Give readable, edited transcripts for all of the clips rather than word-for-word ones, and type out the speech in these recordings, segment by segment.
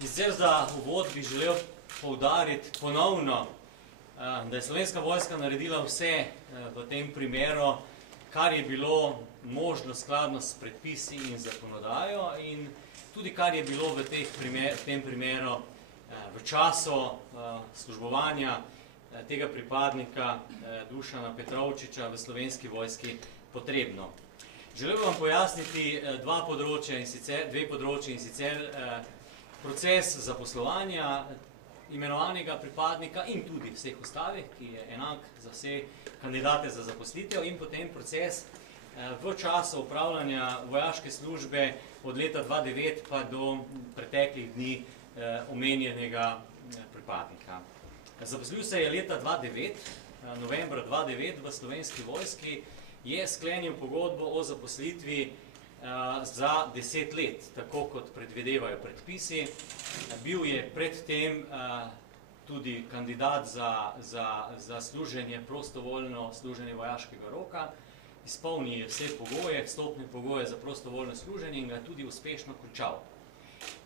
Sicer za uvod bi želel poudariti ponovno, da je Slovenska vojska naredila vse v tem primeru, kar je bilo možno skladno s predpisi in zakonodajo in tudi kar je bilo v tem primeru v času službovanja tega pripadnika Dušana Petrovčiča v Slovenski vojski potrebno. Želel vam pojasniti dve področji, in sicer proces zaposlovanja imenovanega pripadnika in tudi vseh ostalih, ki je enak za vse kandidate za zaposlitev, in potem proces v času upravljanja vojaške službe od leta 2009 pa do preteklih dni omenjenega pripadnika. Zaposlil se je leta 2009, novembra 2009 v Slovenski vojski, je sklenil pogodbo o zaposlitvi za 10 let, tako kot predvidevajo predpisi. Bil je predtem tudi kandidat za služenje, prostovoljno služenje vojaškega roka, izpolnil je vse pogoje, vstopne pogoje za prostovoljno služenje in ga je tudi uspešno končal.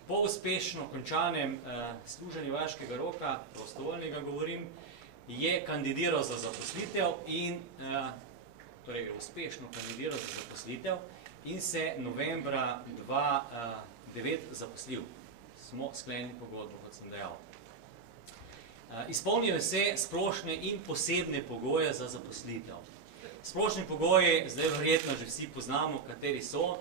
Po uspešno končanem služenju vojaškega roka, prostovoljnega govorim, je kandidiral za zaposlitev in torej je uspešno kandidiral za zaposlitev in se novembra 2009 zaposlil. Smo sklenili pogodbo, kot sem dejal. Izpolnil je vse splošne in posebne pogoje za zaposlitev. Splošni pogoji, zdaj verjetno že vsi poznamo, kateri so,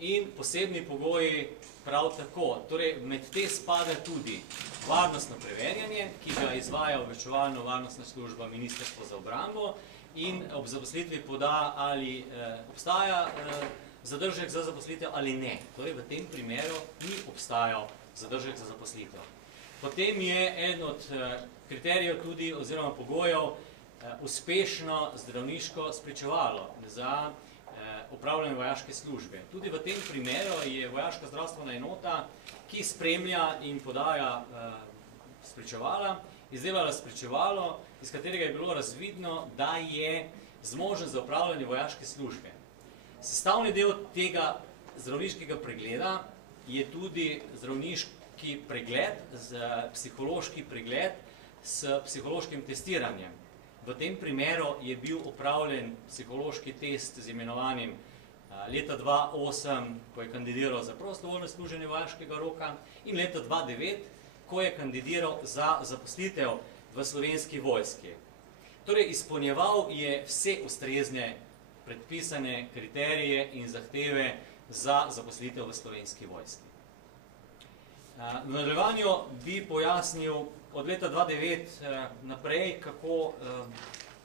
in posebni pogoji prav tako. Torej, med te spada tudi varnostno preverjanje, ki ga izvaja obveščevalno-varnostna služba Ministrstvo za obrambo in ob zaposlitvi poda, ali obstaja zadržek za zaposlitev ali ne. Torej, v tem primeru ni obstajal zadržek za zaposlitev. Potem je eden od kriterijev tudi, oziroma pogojev, uspešno zdravniško spričevalo za upravljanje vojaške službe. Tudi v tem primeru je vojaška zdravstvena enota, ki spremlja in podaja spričevala, izdelala spričevalo, iz katerega je bilo razvidno, da je zmožen za upravljanje vojaške službe. Sestavni del tega zdravniškega pregleda je tudi zdravniški pregled, psihološki pregled s psihološkim testiranjem. V tem primeru je bil opravljen psihološki test z imenovanjem leta 2008, ko je kandidiral za prostovoljno služenje vojaškega roka, in leta 2009, ko je kandidiral za zaposlitev v Slovenski vojski. Torej, izpolnjeval je vse ustrezne predpisane kriterije in zahteve za zaposlitev v Slovenski vojski. V nadaljevanju bi pojasnil od leta 2009 naprej,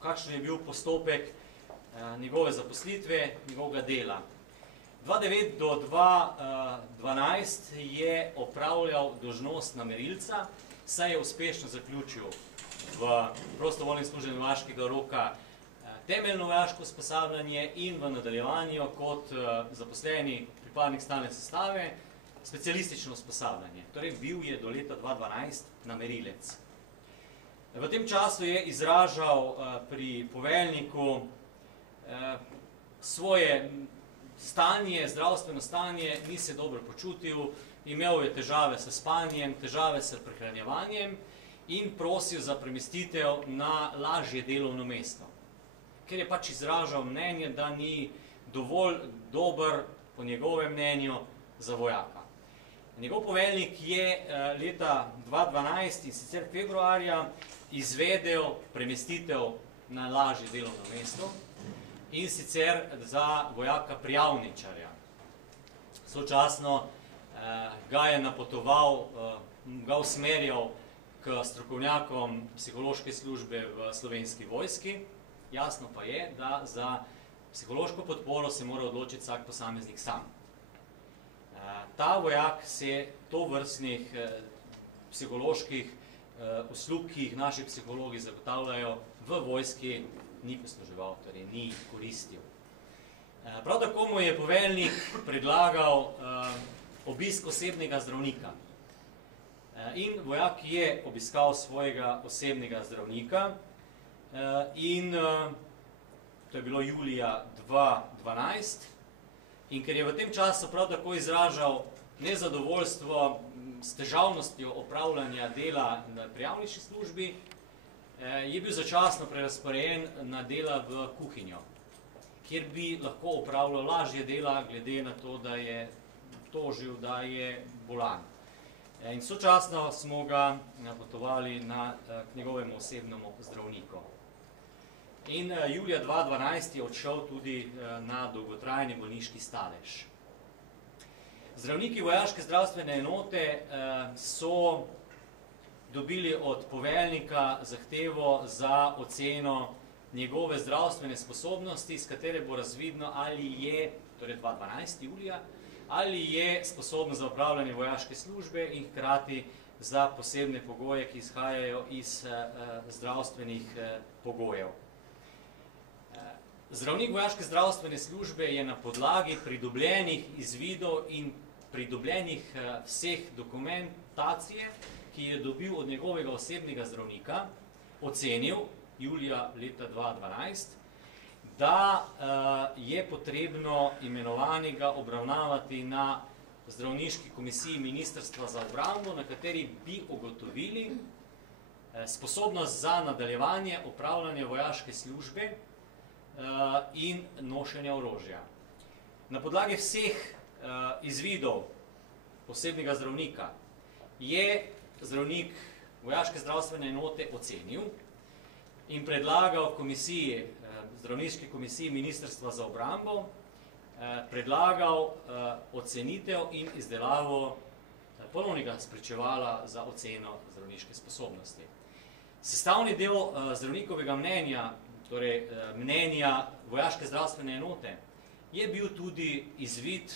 kakšen je bil postopek njegove zaposlitve, njegovega dela. 2009 do 2012 je opravljal dolžnost namerilca, saj je uspešno zaključil v prostovoljnem služenju vojaškega roka temeljno vojaško usposabljanje in v nadaljevanju kot zaposleni pripadnik stalne sestave specialistično usposabljanje. Torej, bil je do leta 2012 namerilec. V tem času je izražal pri poveljniku svoje stanje, zdravstveno stanje, ni se dobro počutil, imel je težave s spanjem, težave s prehranjevanjem in prosil za premestitev na lažje delovno mesto. Ker je pač izražal mnenje, da ni dovolj dober, po njegovem mnenju, za vojaka. Njegov poveljnik je leta 2012 in sicer februarja izvedel premestitev na lažje delovno mesto in sicer za vojaka prijavničarja. Sočasno ga je napotoval, ga usmerjal k strokovnjakom psihološke službe v Slovenski vojski. Jasno pa je, da za psihološko podporo se mora odločiti vsak posameznik sam. Ta vojak se tovrstnih psiholoških uslug, ki jih naši psihologi zagotavljajo, v vojski ni posluževal, torej ni koristil. Prav tako mu je poveljnik predlagal obisk osebnega zdravnika. In vojak je obiskal svojega osebnega zdravnika in to je bilo julija 2012. In ker je v tem času prav tako izražal nezadovoljstvo s težavnostjo opravljanja dela pri javniški službi, je bil začasno prerazporejen na dela v kuhinjo, kjer bi lahko opravljal lažje dela, glede na to, da je tožil, da je bolan. In sočasno smo ga napotovali k njegovemu osebnemu zdravniku. In julija 2012 je odšel tudi na dolgotrajni bolniški stalež. Zdravniki vojaške zdravstvene enote so dobili od poveljnika zahtevo za oceno njegove zdravstvene sposobnosti, s katere bo razvidno, ali je, torej 2012. julija, ali je sposobno za opravljanje vojaške službe in hkrati za posebne pogoje, ki izhajajo iz zdravstvenih pogojev. Zdravnik vojaške zdravstvene službe je na podlagi pridobljenih izvidov in pridobljenih vseh dokumentacije, ki je dobil od njegovega osebnega zdravnika, ocenil julija leta 2012, da je potrebno imenovanega obravnavati na zdravniški komisiji Ministrstva za obrambo, na kateri bi ugotovili sposobnost za nadaljevanje opravljanja vojaške službe in nošenja orožja. Na podlagi vseh izvidov osebnega zdravnika je zdravnik vojaške zdravstvene enote ocenil in predlagal komisiji, zdravniški komisiji Ministrstva za obrambo, predlagal ocenitev in izdelavo ponovnega spričevala za oceno zdravniške sposobnosti. Sestavni del zdravnikovega mnenja, torej mnenja vojaške zdravstvene enote, je bil tudi izvid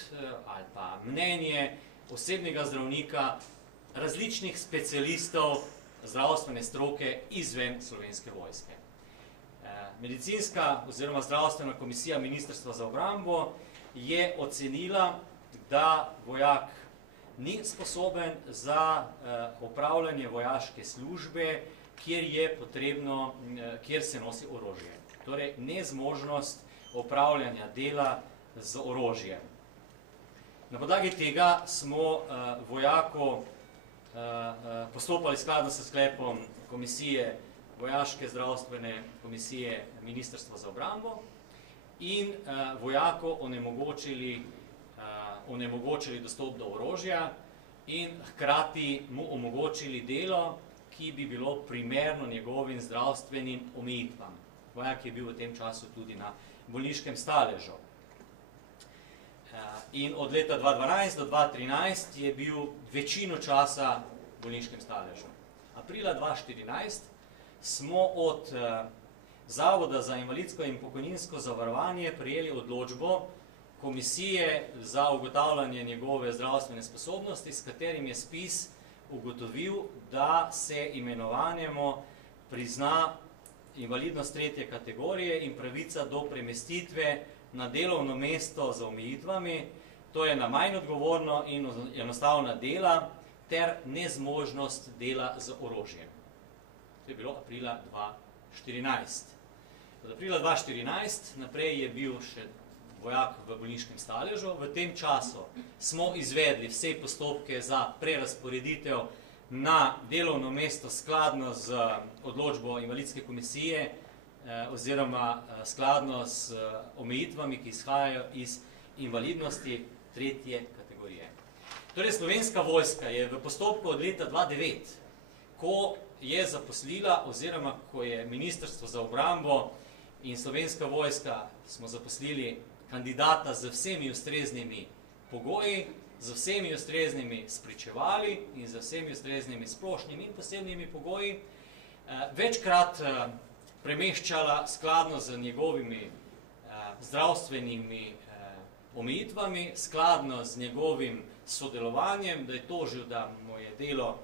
ali pa mnenje osebnega zdravnika različnih specialistov zdravstvene stroke izven Slovenske vojske. Medicinska oziroma zdravstvena komisija Ministrstva za obrambo je ocenila, da vojak ni sposoben za opravljanje vojaške službe, kjer se nosi orožje. Torej, nezmožnost opravljanja dela z orožjem. Na podlagi tega smo vojaku postopali skladno s sklepom komisije, vojaške zdravstvene komisije Ministrstva za obrambo in vojaku onemogočili dostop do orožja in hkrati mu omogočili delo, ki bi bilo primerno njegovim zdravstvenim omejitvam. Vojak je bil v tem času tudi na bolniškem staležu. In od leta 2012 do 2013 je bil večino časa v bolniškem staležu. Aprila 2014 smo od Zavoda za invalidsko in pokojninsko zavarovanje prejeli odločbo komisije za ugotavljanje njegove zdravstvene sposobnosti, s katerim je ZPIZ ugotovil, da se imenovanjemu prizna invalidnost 3. kategorije in pravica do premestitve na delovno mesto z omejitvami, to je na manj odgovorno in enostavna dela ter nezmožnost dela z orožjem. To je bilo aprila 2014. Od aprila 2014 naprej je bil še vojak v bolniškem staležu. V tem času smo izvedli vse postopke za prerazporeditev na delovno mesto skladno z odločbo invalidske komisije oziroma skladno z omejitvami, ki izhajajo iz invalidnosti 3. kategorije. Torej, Slovenska vojska je v postopku od leta 2009, ko je zaposlila oziroma ko je Ministrstvo za obrambo in Slovenska vojska smo zaposlili kandidata z vsemi ustreznimi pogoji, z vsemi ustreznimi spričevali in z vsemi ustreznimi splošnimi in posebnimi pogoji, večkrat premeščala skladno z njegovimi zdravstvenimi omejitvami, skladno z njegovim sodelovanjem, da je tožil, da mu je delo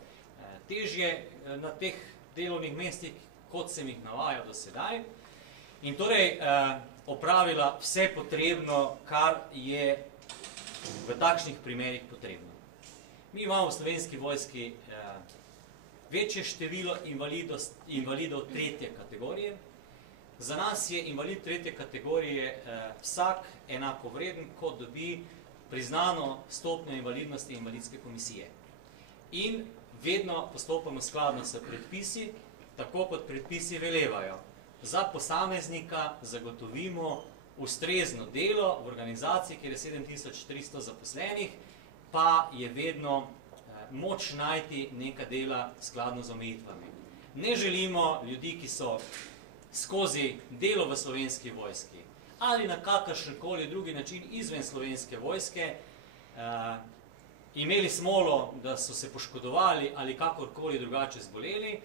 težje na teh delovnih mestih, kot sem jih navajal do sedaj. In torej opravila vse potrebno, kar je v takšnih primerih potrebno. Mi imamo v Slovenski vojski večje število invalidov 3. kategorije. Za nas je invalid 3. kategorije vsak enakovreden, kot dobi priznano stopnjo invalidnosti invalidske komisije. In vedno postopamo skladno s predpisi, tako kot predpisi velevajo. Za posameznika zagotovimo ustrezno delo v organizaciji, kjer je 7300 zaposlenih, pa je vedno moč najti neka dela skladno z omejitvami. Ne želimo ljudi, ki so skozi delo v Slovenski vojski ali na kakršenkoli drugi način izven Slovenske vojske imeli smolo, da so se poškodovali ali kakorkoli drugače zboleli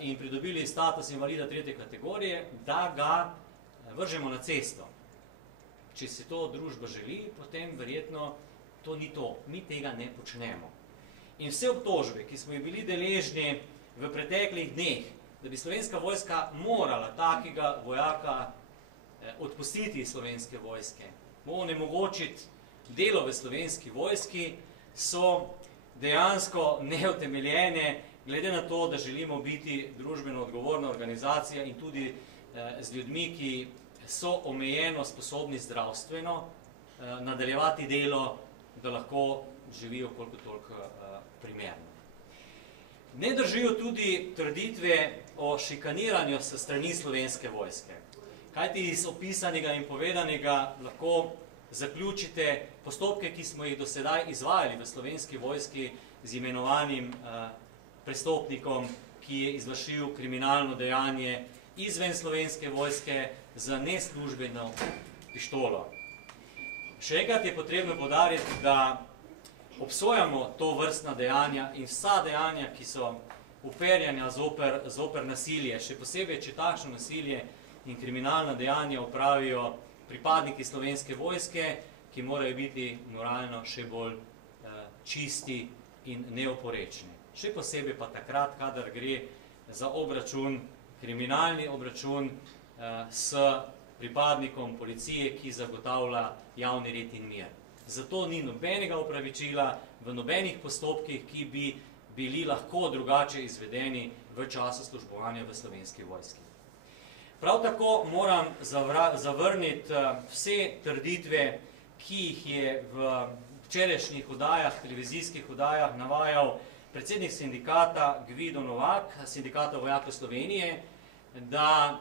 in pridobili status invalida 3. kategorije, da ga vržemo na cesto. Če si to družba želi, potem verjetno to ni to. Mi tega ne počnemo. In vse obtožbe, ki smo jih bili deležni v preteklih dneh, da bi Slovenska vojska morala takega vojaka odpustiti iz Slovenske vojske, onemogočiti delo v Slovenski vojski, so dejansko neutemeljene, glede na to, da želimo biti družbeno odgovorna organizacija in tudi z ljudmi, ki so omejeno sposobni zdravstveno nadaljevati delo, da lahko živijo koliko toliko primerno. Ne držijo tudi trditve o šikaniranju s strani Slovenske vojske. Kajti iz opisanega in povedanega lahko zaključite postopke, ki smo jih do sedaj izvajali v Slovenski vojski z imenovanim prestopnikom, ki je izvršil kriminalno dejanje izven Slovenske vojske za neslužbeno pištolo. Še enkrat je potrebno poudariti, da obsojamo to vrstna dejanja in vsa dejanja, ki so uperjanja zoper nasilje, še posebej, če takšno nasilje in kriminalna dejanja opravijo pripadniki Slovenske vojske, ki morajo biti moralno še bolj čisti in neoporečni. Še posebej pa takrat, kadar gre za obračun, kriminalni obračun s pripadnikom policije, ki zagotavlja javni red in mir. Zato ni nobenega opravičila v nobenih postopkih, ki bi bili lahko drugače izvedeni v času službovanja v Slovenski vojski. Prav tako moram zavrniti vse trditve, ki jih je v včerajšnjih oddajah, televizijskih oddajah navajal predsednik sindikata Gvido Novak, sindikata vojakov Slovenije, da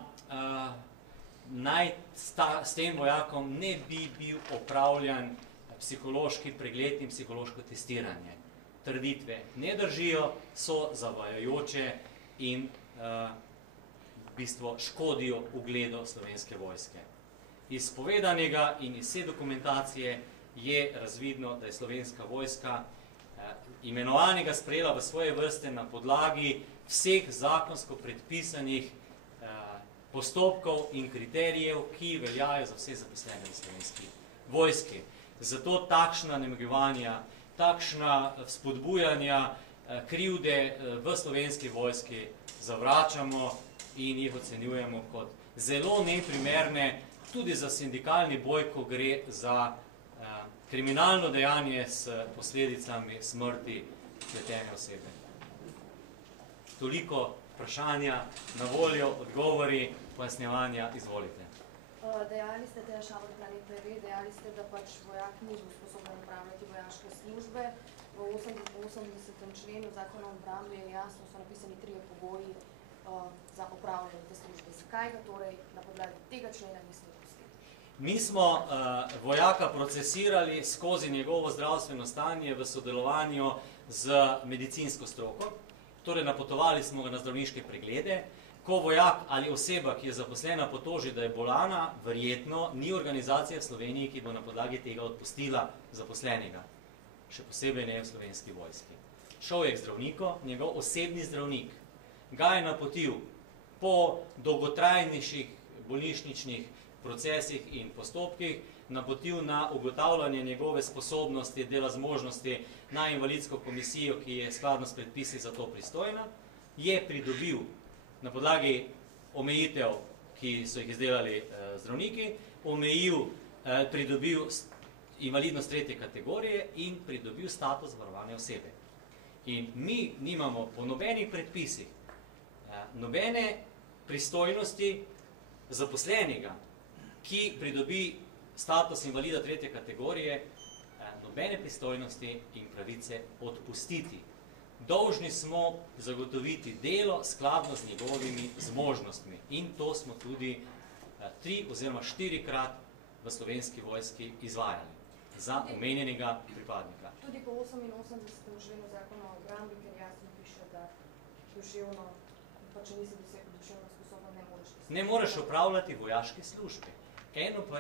naj s tem vojakom ne bi bil opravljan psihološki pregled in psihološko testiranje. Trditve ne držijo, so zavajajoče in v bistvu škodijo ugledu Slovenske vojske. Iz povedanega in iz vse dokumentacije je razvidno, da je Slovenska vojska imenovanega sprejela v svoje vrste na podlagi vseh zakonsko predpisanih postopkov in kriterijev, ki veljajo za vse zaposlene v Slovenski vojski. Zato takšna namigevanja, takšna spodbujanja krivde v Slovenski vojski zavračamo in jih ocenjujemo kot zelo neprimerne tudi za sindikalni boj, ko gre za kriminalno dejanje s posledicami smrti vpletene osebe. Toliko vprašanja na voljo, odgovori, pojasnjevanja, izvolite. Dejali ste, da je Šabot Planet Prve, dejali ste, da pač vojak ni bil sposoben upravljati vojaške službe. V 80. členu zakona o obrambi je jasno, so napisani 3 pogoji za upravljanje te službe. Zakaj ga torej na podlagi tega člena niste dopustili? Mi smo vojaka procesirali skozi njegovo zdravstveno stanje v sodelovanju z medicinsko stroko. Torej napotovali smo ga na zdravniške preglede. Ko vojak ali oseba, ki je zaposlena, potoži, da je bolana, verjetno ni organizacija v Sloveniji, ki bo na podlagi tega odpustila zaposlenega. Še posebej ne v Slovenski vojski. Šel je k zdravniku, njegov osebni zdravnik ga je napotil po dolgotrajnejših bolnišničnih procesih in postopkih, napotil na ugotavljanje njegove sposobnosti, dela zmožnosti na invalidsko komisijo, ki je skladno s predpisi za to pristojna, je pridobil na podlagi omejitev, ki so jih izdelali zdravniki, pridobil invalidnost 3. kategorije in pridobil status varovane osebe. In mi nimamo po nobenih predpisih nobene pristojnosti zaposlenega, ki pridobi status invalida 3. kategorije, nobene pristojnosti in pravice odpustiti. Dolžni smo zagotoviti delo skladno z njegovimi zmožnostmi in to smo tudi 3 oziroma 4-krat v Slovenski vojski izvajali za omenjenega pripadnika. Tudi po 88. členu zakona o obrambi, ker jasno piše, da duševno, pa če nisi duševno sposoben, ne moreš opravljati vojaške službe.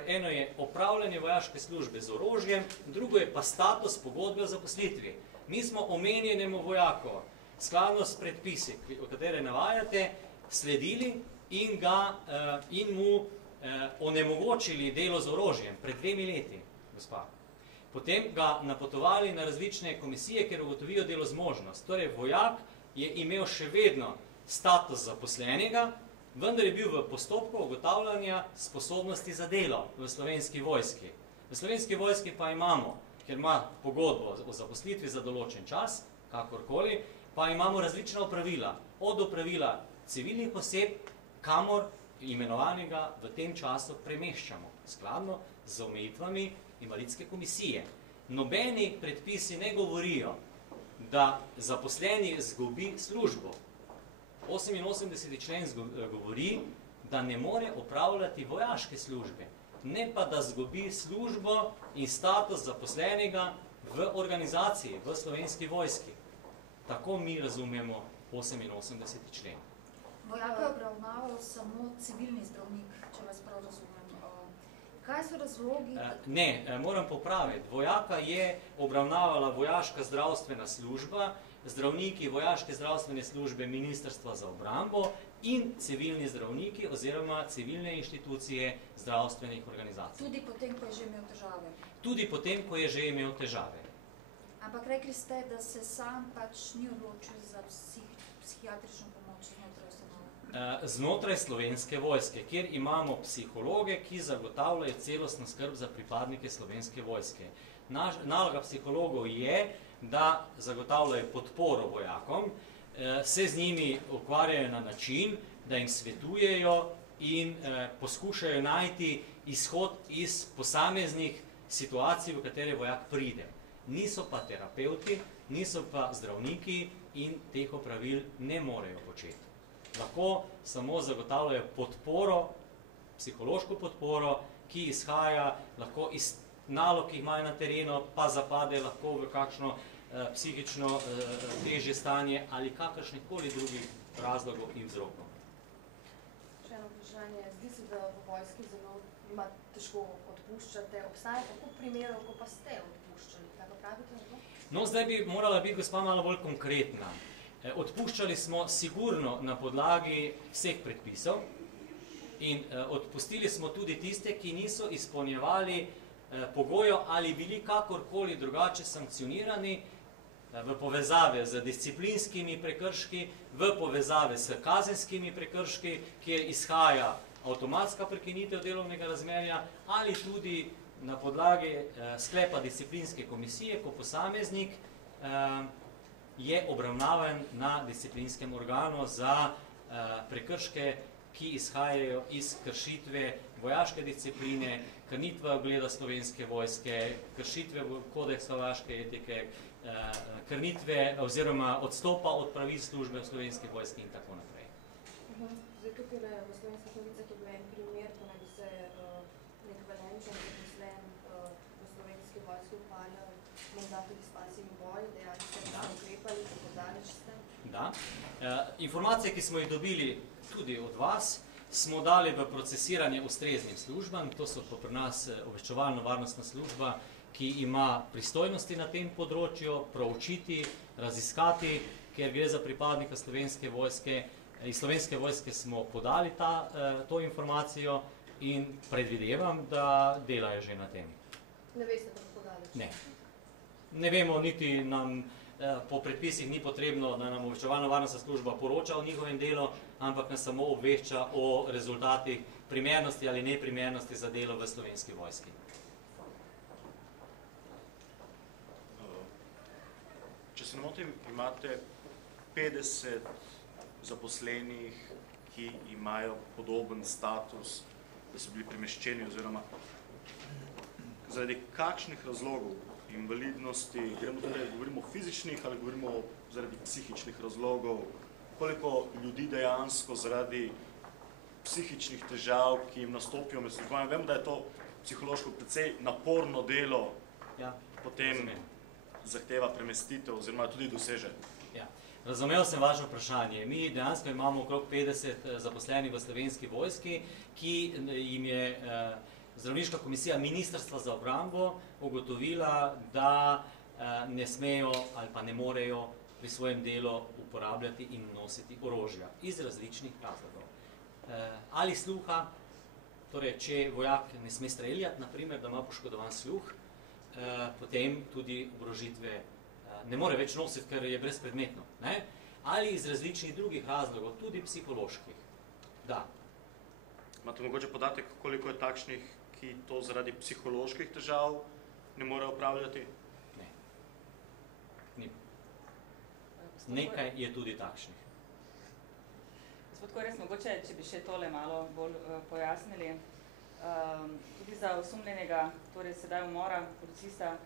Eno je opravljanje vojaške službe z orožjem, drugo je pa status pogodbe o zaposlitvi. Mi smo omenjenemu vojaku, skladno s predpisi, o katere navajate, sledili in mu onemogočili delo z orožjem pred 2 leti, gospa. Potem ga napotovali na različne komisije, ker ugotovijo delo zmožnost. Torej, vojak je imel še vedno status zaposlenega, vendar je bil v postopku ugotavljanja sposobnosti za delo v Slovenski vojski. V Slovenski vojski pa imamo, ker ima pogodbo o zaposlitvi za določen čas, kakorkoli, pa imamo različna opravila. Od opravila civilnih oseb, kamor imenovanega v tem času premeščamo, skladno z omejitvami invalidske komisije. Nobeni predpisi ne govorijo, da zaposleni izgubi službo. 88. člen govori, da ne more opravljati vojaške službe, ne pa da izgubi službo in status zaposlenega v organizaciji, v Slovenski vojski. Tako mi razumemo 88. člen. Vojaka je obravnaval samo civilni zdravnik, če vas prav razumem. Kaj so razlogi? Ne, moram popraviti. Vojaka je obravnavala vojaška zdravstvena služba, zdravniki vojaške zdravstvene službe Ministrstva za obrambo in civilni zdravniki oziroma civilne inštitucije zdravstvenih organizacij. Tudi potem, ko je že imel težave? Tudi potem, ko je že imel težave. Ampak rekli ste, da se sam pač ni odločil za psihiatrično pomoč znotraj ustanove. Znotraj Slovenske vojske, kjer imamo psihologe, ki zagotavljajo celostno skrb za pripadnike Slovenske vojske. Naloga psihologov je, da zagotavljajo podporo vojakom, se z njimi ukvarjajo na način, da jim svetujejo in poskušajo najti izhod iz posameznih situacij, v katere vojak pride. Niso pa terapevti, niso pa zdravniki in teh opravil ne morejo početi. Lahko samo zagotavljajo podporo, psihološko podporo, ki izhaja lahko iz nalog, ki jih imajo na terenu, pa zapade lahko v kakšno psihično težje stanje ali kakršnekoli drugih razlogov in vzrokov. Še eno vprašanje. Zdi se, da v vojski zelo ima težko odpuščate. Obstaja tako primerov, ko pa ste odpuščali. Kaj pa pravite na to? No, zdaj bi morala biti gospa malo bolj konkretna. Odpuščali smo sigurno na podlagi vseh predpisov in odpustili smo tudi tiste, ki niso izpolnjevali pogojev ali bili kakorkoli drugače sankcionirani v povezave z disciplinskimi prekrški, v povezave s kazenskimi prekrški, kjer izhaja avtomatska prekinitev delovnega razmerja ali tudi na podlagi sklepa disciplinske komisije, ko posameznik je obravnavan na disciplinskem organu za prekrške, ki izhajajo iz kršitve vojaške discipline, krnitve ugleda Slovenske vojske, kršitve kodeksa vojaške etike, krnitve oziroma odstopa od pravil službe v Slovenski vojski in tako naprej. Zdaj tukaj v Slovenskih novicah je bil en primer, ko naj bi se nek Velenčan zaposlen v Slovenski vojski ukvarjal morda tudi s pasivnim bojem, dejali ste, da ste ukrepali, kako daleč ste? Da. Informacije, ki smo jih dobili tudi od vas, smo dali v procesiranje ustreznim službam. To so pa pri nas obveščevalno-varnostna služba, ki ima pristojnosti na tem področju, proučiti, raziskati, ker gre za pripadnika Slovenske vojske. Iz Slovenske vojske smo podali to informacijo in predvidevam, da delajo že na tem. Ne veste, kako daleč? Ne. Ne vemo, niti nam po predpisih ni potrebno, da nam obveščevalno-varnostna služba poroča o njihovem delu, ampak nas samo obvešča o rezultatih primernosti ali neprimernosti za delo v Slovenski vojski. Če se ne motim, imate 50 zaposlenih, ki imajo podoben status, da so bili premeščeni oziroma zaradi kakšnih razlogov invalidnosti, govorimo o fizičnih ali govorimo zaradi psihičnih razlogov, koliko ljudi dejansko zaradi psihičnih težav, ki jim nastopijo med službami. Vemo, da je to psihološko precej naporno delo, potem zahteva premestitev oziroma tudi doseže. Razumel sem vaše vprašanje. Mi dejansko imamo okrog 50 zaposlenih v Slovenski vojski, ki jim je Zdravniška komisija Ministrstva za obrambo ugotovila, da ne smejo ali pa ne morejo pri svojem delu uporabljati in nositi orožja iz različnih razlogov. Ali sluha, torej če vojak ne sme streljati, naprimer, da ima poškodovan sluh, potem tudi oborožitve ne more več nositi, ker je brezpredmetno. Ali iz različnih drugih razlogov, tudi psiholoških. Da. Imate mogoče podatek, koliko je takšnih, ki to zaradi psiholoških težav ne morejo upravljati? Ne. Ni. Nekaj je tudi takšnih. Gospod Korec, mogoče, če bi še tole malo bolj pojasnili, tudi za osumljenega, torej sedaj umora policista,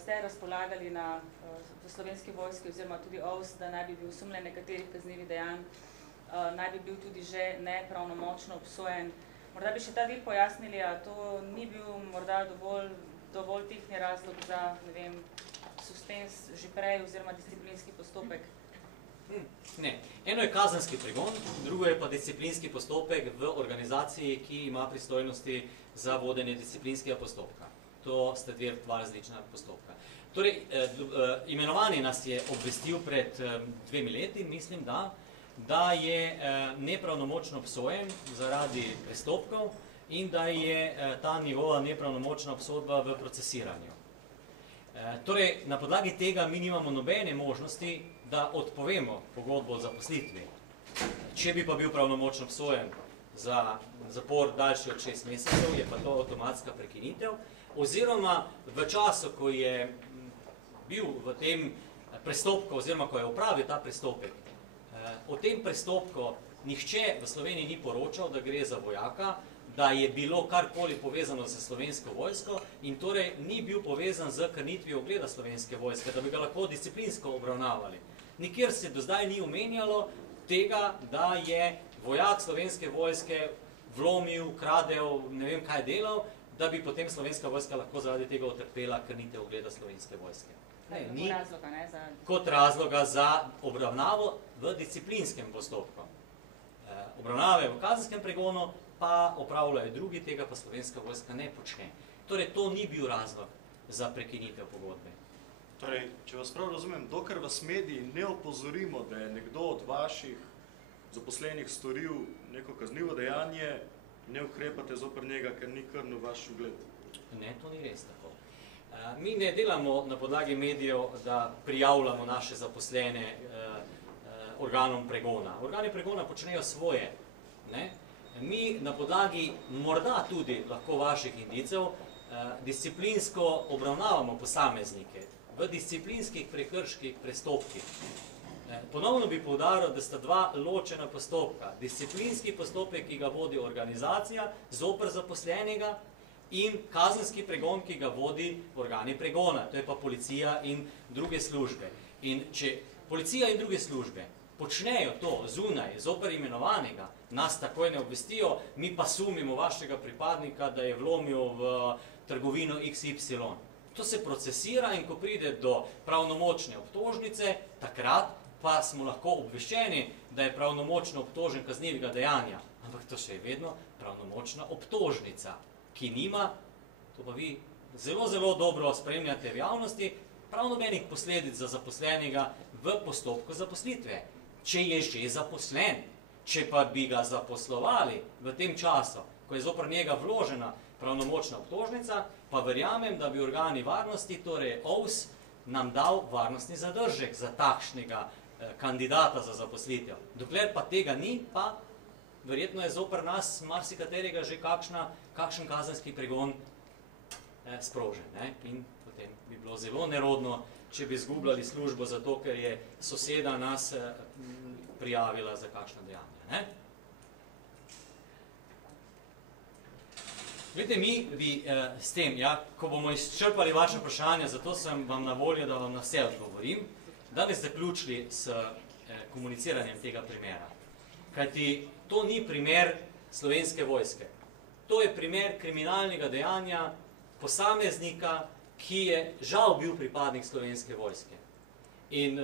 ste razpolagali v Slovenski vojski oziroma tudi OVS, da naj bi bil osumljen nekaterih kaznivih dejanj, naj bi bil tudi že nepravnomočno obsojen. Morda bi še ta del pojasnili, a to ni bil morda dovolj tehni razlog za, ne vem, suspens že prej oziroma disciplinski postopek? Ne. Eno je kazenski pregon, drugo je pa disciplinski postopek v organizaciji, ki ima pristojnosti za vodenje disciplinskega postopka. To sta dva različna postopka. Torej, imenovani nas je obvestil pred 2 leti, mislim, da je nepravnomočno obsojen zaradi prestopkov in da je ta njegova nepravnomočna obsodba v procesiranju. Torej, na podlagi tega mi nimamo nobene možnosti, da odpovemo pogodbo o zaposlitvi. Če bi pa bil pravnomočno obsojen za zapor daljši od 6 mesecev, je pa to avtomatska prekinitev, oziroma v času, ko je bil v tem prestopku, oziroma ko je opravil ta prestopek, o tem prestopku nihče v Sloveniji ni poročal, da gre za vojaka, da je bilo karkoli povezano z Slovensko vojsko in torej ni bil povezan z krnitvijo ugleda Slovenske vojske, da bi ga lahko disciplinsko obravnavali. Nikjer se do zdaj ni omenjalo tega, da je vojak Slovenske vojske vlomil, kradel, ne vem kaj delal, da bi potem Slovenska vojska lahko zaradi tega utrpela krnitev ugleda Slovenske vojske. Ni kot razloga za obravnavo v disciplinskem postopku. Obravnave v kazenskem pregonu pa opravljajo drugi, tega pa Slovenska vojska ne počne. Torej, to ni bil razlog za prekinitev pogodbe. Torej, če vas prav razumem, dokler vas mediji ne opozorimo, da je nekdo od vaših zaposlenih storil neko kaznivo dejanje, ne ukrepate zoper njega, ker ni krnil vaš ugled? Ne, to ni res tako. Mi ne delamo na podlagi medijev, da prijavljamo naše zaposlene organom pregona. Organi pregona počnejo svoje. Mi na podlagi morda tudi lahko vaših indicev disciplinsko obravnavamo posameznike v disciplinskih prekrških prestopkih. Ponovno bi poudaril, da sta dva ločena postopka. Disciplinski postopek, ki ga vodi organizacija zoper zaposlenega, in kazenski pregon, ki ga vodi organi pregona, to je pa policija in druge službe. In če policija in druge službe počnejo to zunaj, zoper imenovanega, nas takoj ne obvestijo, mi pa sumimo vašega pripadnika, da je vlomil v trgovino XY. To se procesira in ko pride do pravnomočne obtožnice, takrat pa smo lahko obveščeni, da je pravnomočno obtožen kaznivega dejanja. Ampak to še je vedno pravnomočna obtožnica, ki nima, to pa vi zelo, zelo dobro spremljate v javnosti, prav nobenih posledic za zaposlenega v postopku zaposlitve. Če je že zaposlen, če pa bi ga zaposlovali v tem času, ko je zoper njega vložena pravnomočna obtožnica, pa verjamem, da bi organi varnosti, torej OVS, nam dal varnostni zadržek za takšnega kandidata za zaposlitev. Dokler pa tega ni, pa verjetno je zoper nas marsikaterega že kakšen kazenski pregon sprožen. In potem bi bilo zelo nerodno, če bi izgubljali službo zato, ker je soseda nas prijavila za kakšno dejanje. Glede, mi bi s tem, ja, ko bomo izčrpali vaše vprašanje, zato sem vam na voljo, da vam na vse odgovorim, danes zaključili s komuniciranjem tega primera. Kajti to ni primer Slovenske vojske. To je primer kriminalnega dejanja posameznika, ki je žal bil pripadnik Slovenske vojske. In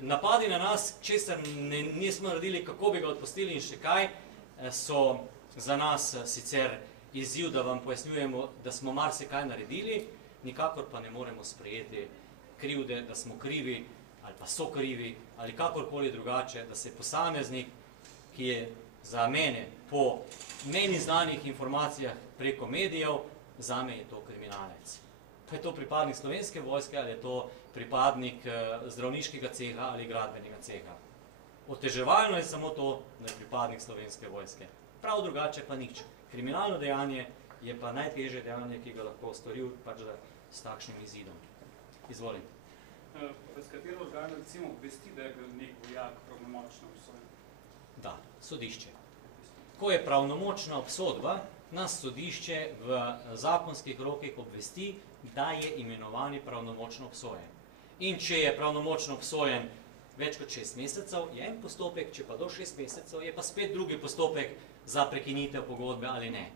napadi na nas, česar nismo naredili, kako bi ga odpustili in še kaj, so za nas sicer izziv, da vam pojasnjujemo, da smo marsikaj naredili, nikakor pa ne moremo sprejeti krivde, da smo krivi ali pa so krivi ali kakorkoli drugače, da se posameznik, ki je za mene po meni znanih informacijah preko medijev, zame je to kriminalec. Pa je to pripadnik Slovenske vojske ali je to pripadnik zdravniškega ceha ali gradbenega ceha. Oteževalno je samo to, da je pripadnik Slovenske vojske. Prav drugače pa nič. Kriminalno dejanje je pa najtežje dejanje, ki ga lahko storil pač s takšnim izidom. Izvolim. S katero organ recimo obvesti, da je bil nek vojak pravnomočno obsojen? Da, sodišče. Ko je pravnomočna obsodba, nas sodišče v zakonskih rokih obvesti, da je imenovani pravnomočno obsojen. In če je pravnomočno obsojen več kot 6 mesecev, je en postopek, če pa do 6 mesecev, je pa spet drugi postopek za prekinitev pogodbe ali ne.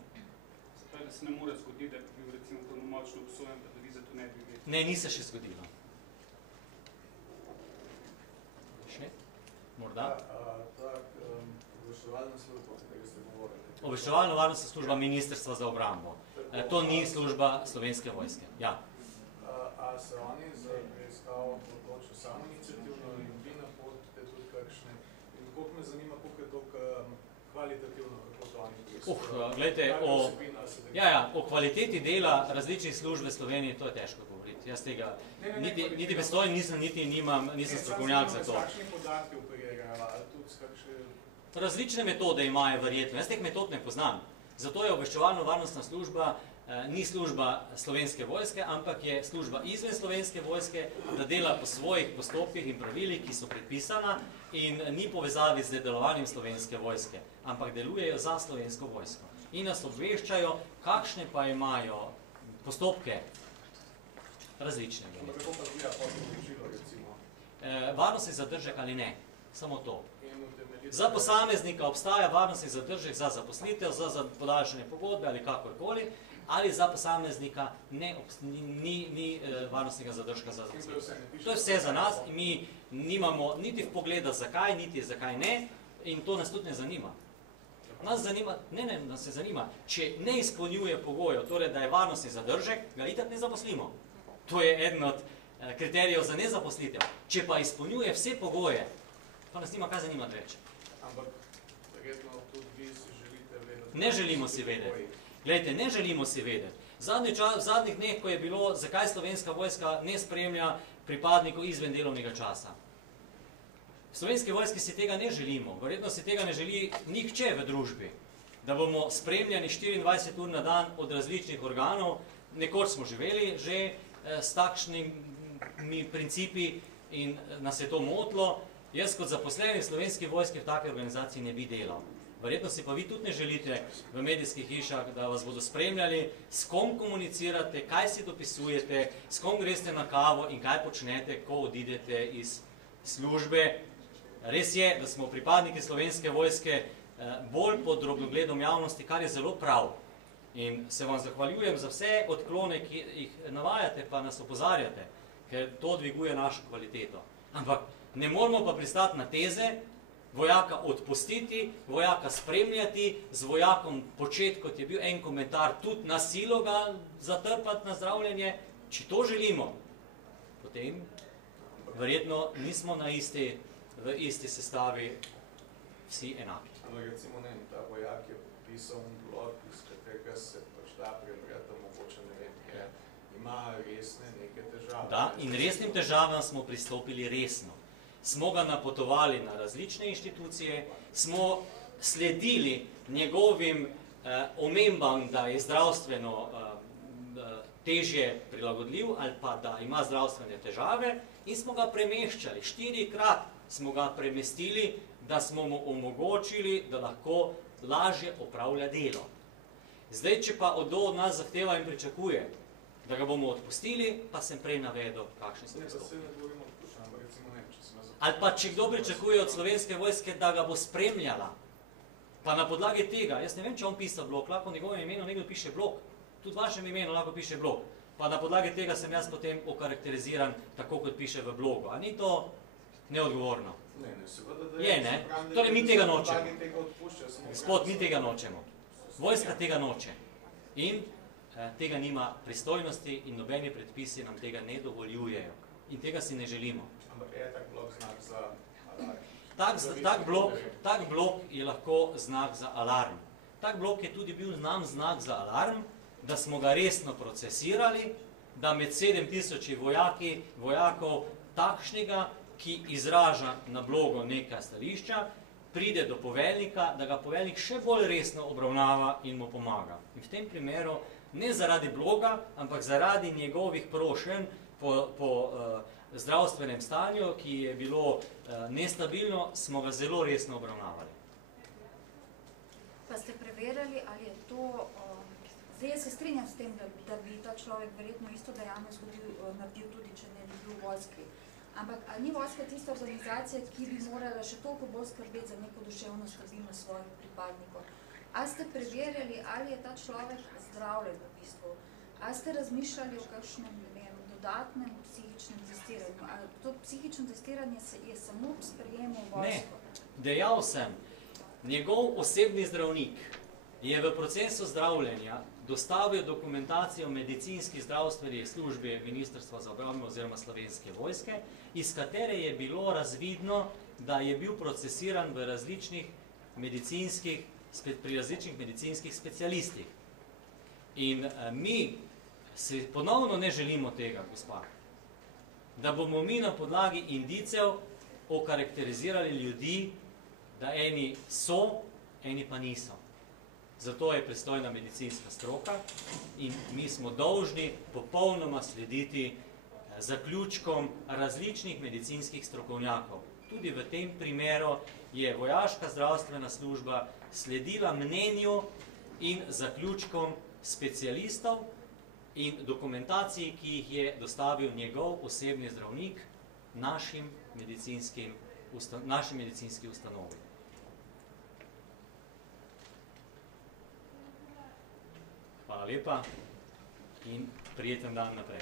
Se pravi, da se ne more zgoditi, da bi bil recimo pravnomočno obsojen, pa da vi za to ne bi vedeli? Ne, ni se še zgodilo. Še? Morda? Obveščevalna služba, o kateri ste govorili. Obveščevalno-varnostna služba Ministrstva za obrambo. To ni služba Slovenske vojske. Ja. A se oni za preiskavo odločijo samoiniciativno in vi napotite tudi kakšne? In koliko me zanima, koliko je to kvalitativno, kako to oni preiskajo? Glejte, o kvaliteti dela različnih služb v Sloveniji, to je težko govoriti. Jaz tega niti bestojen nisem, nisem strokovnjak za to. S kakšni podatki operirajo, ali tudi s kakšne... Različne metode imajo verjetno. Jaz teh metod ne poznam. Zato je obveščevalno-varnostna služba ni služba Slovenske vojske, ampak je služba izven Slovenske vojske, da dela po svojih postopkih in pravilih, ki so predpisana in ni povezavi z delovanjem Slovenske vojske, ampak delujejo za Slovensko vojsko. In nas obveščajo, kakšne pa imajo postopke različne. Ampak kako pa zgleda podporočilo, recimo? Varnostni zadržek ali ne? Samo to. Za posameznika obstaja varnostni zadržek za zaposlitev, za podaljšanje pogodbe ali kakorkoli, ali za posameznika ni varnostnega zadržka za zaposlitev. To je vse za nas in mi nimamo niti vpogleda zakaj, niti zakaj ne in to nas tudi ne zanima. Nas zanima, nas se zanima, če ne izpolnjuje pogojev, torej da je varnostni zadržek, ga itak ne zaposlimo. To je eden od kriterijev za nezaposlitev. Če pa izpolnjuje vse pogoje, pa nas nima kaj zanimati več. Ampak verjetno tudi vi si želite vedeti... Ne želimo si vedeti. Glejte, ne želimo si vedeti. V zadnjih dneh, ko je bilo, zakaj Slovenska vojska ne spremlja pripadnikov izven delovnega časa. V Slovenski vojski si tega ne želimo. Verjetno si tega ne želi nihče v družbi. Da bomo spremljani 24 ur na dan od različnih organov. Nekoč smo živeli že s takšnimi principi in nas je to motilo. Jaz kot zaposleni v Slovenski vojski v taki organizaciji ne bi delal. Verjetno si pa vi tudi ne želite v medijskih hišah, da vas bodo spremljali, s kom komunicirate, kaj si dopisujete, s kom greste na kavo in kaj počnete, ko odidete iz službe. Res je, da smo pripadniki Slovenske vojske bolj pod drobnogledom javnosti, kar je zelo prav. In se vam zahvaljujem za vse odklone, ki jih navajate, pa nas opozarjate, ker to dviguje našo kvaliteto. Ampak ne moramo pa pristati na teze, vojaka odpustiti, vojaka spremljati, z vojakom početi, kot je bil en komentar, tudi na silo ga zatrpati na zdravljenje. Če to želimo, potem verjetno nismo v isti sestavi vsi enaki. Ampak recimo ne, ta vojak je pisal blog, iz katerega se pač da prebrati, mogoče ne vem, ker ima resne neke težave. Da, in resnim težavam smo pristopili resno. Smo ga napotovali na različne inštitucije, smo sledili njegovim omembam, da je zdravstveno težje prilagodljiv ali pa da ima zdravstvene težave in smo ga premeščali. 4-krat smo ga premestili, da smo mu omogočili, da lahko lažje opravlja delo. Zdaj, če pa od nas zahteva in pričakuje, da ga bomo odpustili, pa sem prej navedel, kakšni so postopki. Ali pa, če kdo pričakuje od Slovenske vojske, da ga bo spremljala, pa na podlagi tega, jaz ne vem, če on pisa blog, lahko v njegovem imenu nekdo piše blog, tudi v vašem imenu lahko piše blog, pa na podlagi tega sem jaz potem okarakteriziran tako, kot piše v blogu. A ni to neodgovorno? Ne, seveda, da je, ne? Torej, mi tega nočemo. Gospod, mi tega nočemo. Vojska tega noče. In tega nima pristojnosti in nobeni predpisi nam tega ne dovoljujejo. In tega si ne želimo. Ampak je tak blok znak za alarm? Tak blok je lahko znak za alarm. Tak blok je tudi bil nam znak za alarm, da smo ga resno procesirali, da med 7000 vojakov takšnega, ki izraža na blogu neka stališča, pride do poveljnika, da ga poveljnik še bolj resno obravnava in mu pomaga. In v tem primeru ne zaradi bloga, ampak zaradi njegovih prošenj po zdravstvenem stanju, ki je bilo nestabilno, smo ga zelo resno obravnavali. Pa ste preverjali, ali je to, zdaj jaz se strinjam s tem, da bi ta človek verjetno isto dejavnost naredil tudi, če ne bi bil v vojski. Ampak ali ni vojska tista organizacija, ki bi morala še toliko bolj skrbeti za neko duševno stabilnost svojih pripadnikov? Ali ste preverjali, ali je ta človek zdravljen v bistvu? Ali ste razmišljali o kakšnem, ne vem, dodatnem psihičnem testiranju? Ali to psihično testiranje je samo sprejem v vojsko? Ne, dejal sem, njegov osebni zdravnik je v procesu zdravljenja dostavil dokumentacijo medicinski zdravstveni službi Ministrstva za obrambo oziroma Slovenske vojske, iz katere je bilo razvidno, da je bil procesiran v pri različnih medicinskih specialistih. In mi se ponovno ne želimo tega, gospa, da bomo mi na podlagi indicev okarakterizirali ljudi, da eni so, eni pa niso. Zato je pristojna medicinska stroka in mi smo dolžni popolnoma slediti zaključkom različnih medicinskih strokovnjakov. Tudi v tem primeru je vojaška zdravstvena služba sledila mnenju in zaključkom specialistov in dokumentaciji, ki jih je dostavil njegov osebni zdravnik naši medicinski ustanovi. Hvala lepa in prijeten dan naprej.